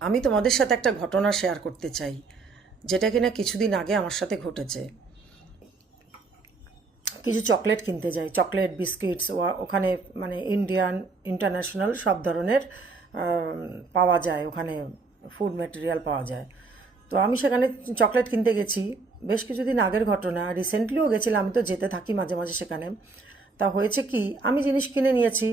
আমি তোমাদের সাথে একটা ঘটনা শেয়ার করতে চাই, যেটা কিনা কিছুদিন আগে আমার সাথে ঘটেছে। কিছু চকলেট কিনতে যাই, চকলেট বিস্কিটস ওখানে মানে ইন্ডিয়ান ইন্টারন্যাশনাল সব ধরনের পাওয়া যায়, ওখানে ফুড ম্যাটেরিয়াল পাওয়া যায়। তো আমি সেখানে চকলেট কিনতে গেছি, বেশ কিছুদিন আগের ঘটনা। রিসেন্টলিও গেছিলাম, আমি তো যেতে থাকি মাঝে মাঝে সেখানে। তা হয়েছে কি, আমি জিনিস কিনে নিয়েছি,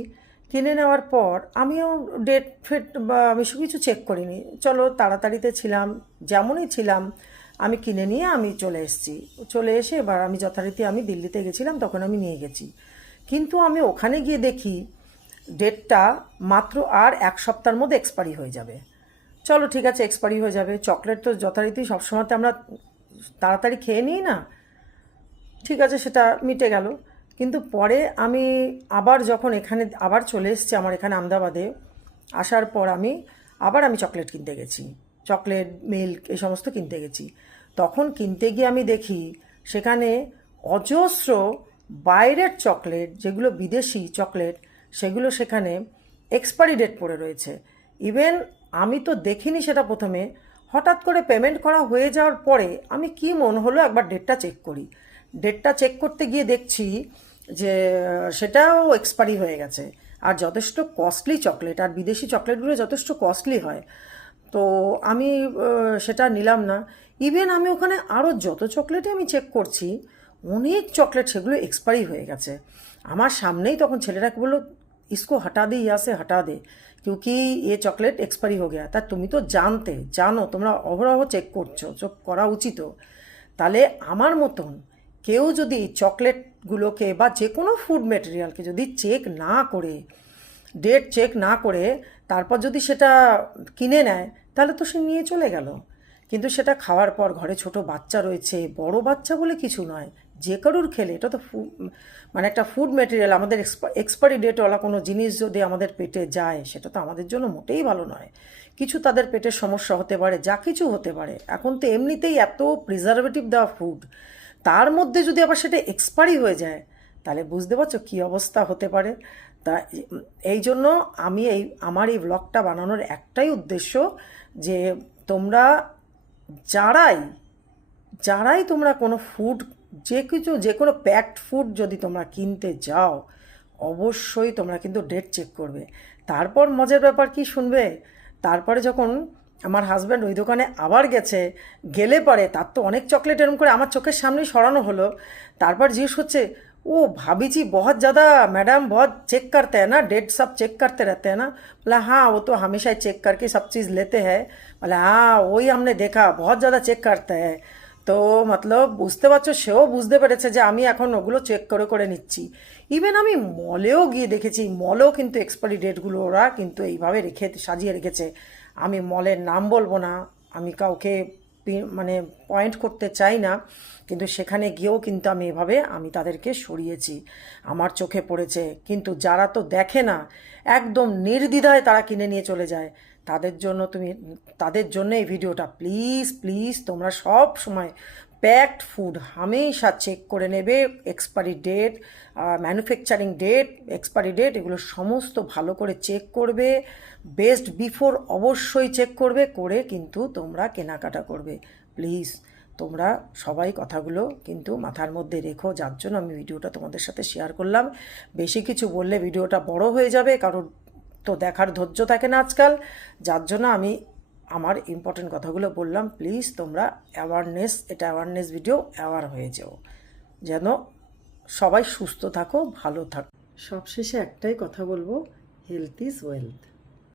কিনে নেওয়ার পর আমিও ডেট ফেট বা আমি সব কিছু চেক করিনি, চলো তাড়াতাড়িতে ছিলাম, যেমনই ছিলাম আমি কিনে নিয়ে আমি চলে এসেছি। চলে এসে এবার আমি যথারীতি আমি দিল্লিতে গেছিলাম, তখন আমি নিয়ে গেছি। কিন্তু আমি ওখানে গিয়ে দেখি ডেটটা মাত্র আর এক সপ্তাহের মধ্যে এক্সপায়ারি হয়ে যাবে। চলো ঠিক আছে, এক্সপায়ারি হয়ে যাবে, চকলেট তো যথারীতি সবসময়তে আমরা তাড়াতাড়ি খেয়ে নিই না, ঠিক আছে সেটা মিটে গেল। কিন্তু পরে আমি আবার যখন এখানে আবার চলে এসেছি আমার এখানে আহমেদাবাদে, আসার পর আমি চকলেট কিনতে গেছি, চকলেট মিল্ক এই সমস্ত কিনতে গেছি। তখন কিনতে গিয়ে আমি দেখি সেখানে অজস্র বাইরের চকলেট, যেগুলো বিদেশি চকলেট, সেগুলো সেখানে এক্সপায়ারি ডেট পড়ে রয়েছে। ইভেন আমি তো দেখিনি সেটা প্রথমে, হঠাৎ করে পেমেন্ট করা হয়ে যাওয়ার পরে আমি কি মন হলো একবার ডেটটা চেক করি। ডেটটা চেক করতে গিয়ে দেখছি যে সেটাও এক্সপায়ারি হয়ে গেছে। আর যথেষ্ট কস্টলি চকলেট, আর বিদেশি চকলেটগুলো যথেষ্ট কস্টলি হয়। তো আমি সেটা নিলাম না। ইভেন আমি ওখানে আরও যত চকলেটই আমি চেক করছি, অনেক চকলেট সেগুলো এক্সপায়ারি হয়ে গেছে। আমার সামনেই তখন ছেলেটাকে বললো, इसको हटा दे यहाँ से हटा दे, क्योंकि ये चॉकलेट एक्सपायरी हो गया। তা তুমি তো জানো তোমরা অহরহ চেক করছো, চেক করা উচিত। তাহলে আমার মতন কেউ যদি চকলেটগুলোকে বা যে কোনো ফুড ম্যাটেরিয়ালকে যদি চেক না করে, ডেট চেক না করে তারপর যদি সেটা কিনে নেয়, তাহলে তো সে নিয়ে চলে গেল। কিন্তু সেটা খাওয়ার পর ঘরে ছোট বাচ্চা রয়েছে, বড় বাচ্চা বলে কিছু নয়, যে কারুর খেলে এটা তো মানে একটা ফুড ম্যাটেরিয়াল, আমাদের এক্সপায়ারি ডেটওয়ালা কোনো জিনিস যদি আমাদের পেটে যায়, সেটা তো আমাদের জন্য মোটেই ভালো নয়। কিছু তাদের পেটের সমস্যা হতে পারে, যা কিছু হতে পারে। এখন তো এমনিতেই এত প্রিজারভেটিভ দেওয়া ফুড, তার মধ্যে যদি আবার সেটা এক্সপায়ারি হয়ে যায়, তাহলে বুঝতে পারছো কী অবস্থা হতে পারে। তা এই জন্য আমার এই ব্লগটা বানানোর একটাই উদ্দেশ্য, যে তোমরা যারাই যারাই তোমরা কোনো ফুড, যে কোনো প্যাকড ফুড যদি তোমরা কিনতে যাও, অবশ্যই তোমরা কিন্তু ডেট চেক করবে। তারপর মজার ব্যাপার কি শুনবে, তারপরে যখন আমার হাজব্যান্ড ওই দোকানে আবার গেলে পরে তার তো অনেক চকলেট এরকম করে আমার চোখের সামনেই সরানো হলো। তারপর জিজ্ঞেস হচ্ছে, ও भाभी जी बहुत ज़्यादा मैडम बहुत चेक करते हैं ना, डेट सब चेक करते रहते हैं ना। बोला हाँ, वो तो हमेशा चेक करके सब चीज़ लेते हैं। बोला हाँ, वही हमने देखा, बहुत ज़्यादा चेक करते हैं। তো মতলব বুঝতে পারছো, সেও বুঝতে পেরেছে যে আমি এখন ওগুলো চেক করে করে নিচ্ছি। ইভেন আমি মলেও গিয়ে দেখেছি, মলেও কিন্তু এক্সপায়ারি ডেটগুলো ওরা কিন্তু এইভাবে সাজিয়ে রেখেছে। আমি মলের নাম বলবো না, আমি কাউকে মানে পয়েন্ট করতে চাই না, কিন্তু সেখানে গিয়েও কিন্তু আমি তাদেরকে সরিয়েছি, আমার চোখে পড়েছে। কিন্তু যারা তো দেখে না, একদম নির্দ্বিধায় তারা কিনে নিয়ে চলে যায়, তাদের জন্য এই ভিডিওটা। প্লিজ প্লিজ তোমরা সব সময় প্যাকড ফুড হামেশা চেক করে নেবে। Expiry date, manufacturing date, expiry date, এগুলো সমস্ত ভালো করে চেক করবে। বেস্ট বিফোর অবশ্যই চেক করবে, করে কিন্তু তোমরা কেনাকাটা করবে। প্লিজ তোমরা সবাই কথাগুলো কিন্তু মাথার মধ্যে রেখো, যার জন্য আমি ভিডিওটা তোমাদের সাথে শেয়ার করলাম। বেশি কিছু বললে ভিডিওটা বড় হয়ে যাবে, কারণ তো দেখার ধৈর্য থাকে না আজকাল, যার জন্য আমি আমার ইম্পর্টেন্ট কথাগুলো বললাম। প্লিজ তোমরা অ্যাওয়ারনেস ভিডিও, অ্যাওয়ার হয়ে যাও, যেন সবাই সুস্থ থাকো, ভালো থাকো। সবশেষে একটাই কথা বলবো, হেলথ ইজ ওয়েলথ।